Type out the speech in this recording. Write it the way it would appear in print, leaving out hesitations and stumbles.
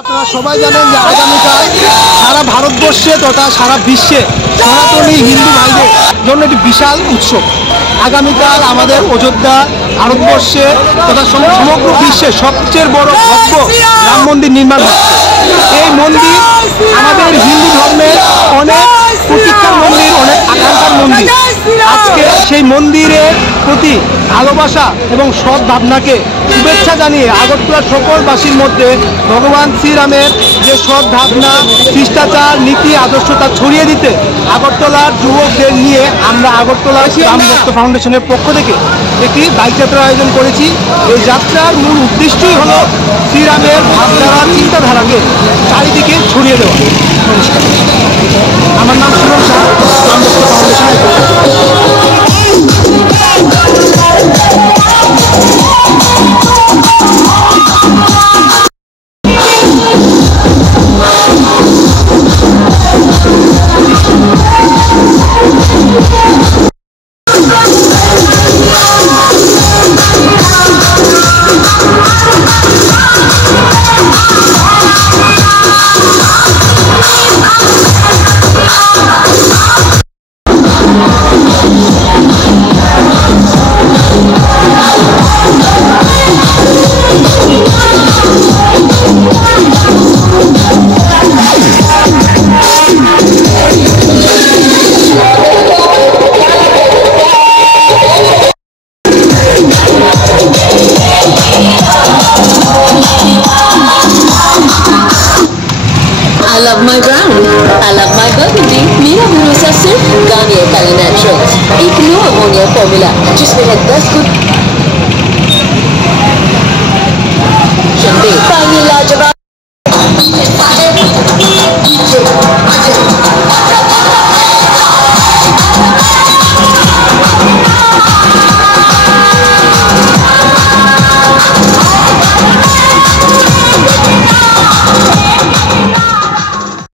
আপনারা সবাই জানেন যে আগামীকাল সারা ভারতবর্ষে তথা সারা বিশ্বে সনাতনী হিন্দু ভাইদের জন্য একটি বিশাল উৎসব। আগামীকাল আমাদের অযোধ্যা ভারতবর্ষে তথা সমগ্র বিশ্বে সবচেয়ে বড় ভব্য রাম মন্দির নির্মাণ হচ্ছে। এই মন্দির আমাদের হিন্দু ধর্মের অনেক প্রতীক্ষার মন্দির, অনেক আকাঙ্ক্ষার মন্দির। আজকে সেই মন্দিরের প্রতি ভালোবাসা এবং সৎ ভাবনাকে শুভেচ্ছা জানিয়ে আগরতলার সকলবাসীর মধ্যে ভগবান শ্রীরামের যে সৎ ভাবনা, শিষ্টাচার, নীতি, আদর্শতা ছড়িয়ে দিতে আগরতলার যুবকদের নিয়ে আমরা আগরতলা রাম ভক্ত ফাউন্ডেশনের পক্ষ থেকে একটি বাইক যাত্রার আয়োজন করেছি। এই যাত্রার মূল উদ্দেশ্যই হলো শ্রীরামের ভাবধারা, চিন্তাধারাকে চারিদিকে ছড়িয়ে দেওয়া। নমস্কার, আমার নাম সুরজ শাহ, রাম ভক্ত ফাউন্ডেশনের I love my brown. I love my burgundy. मेरा भरोसा सिर्फ गार्नियर कलर नेचुरल्स, एक लो अमोनिया फॉर्मूला जिसमें है 10 गुड फाइनल लाजवाब।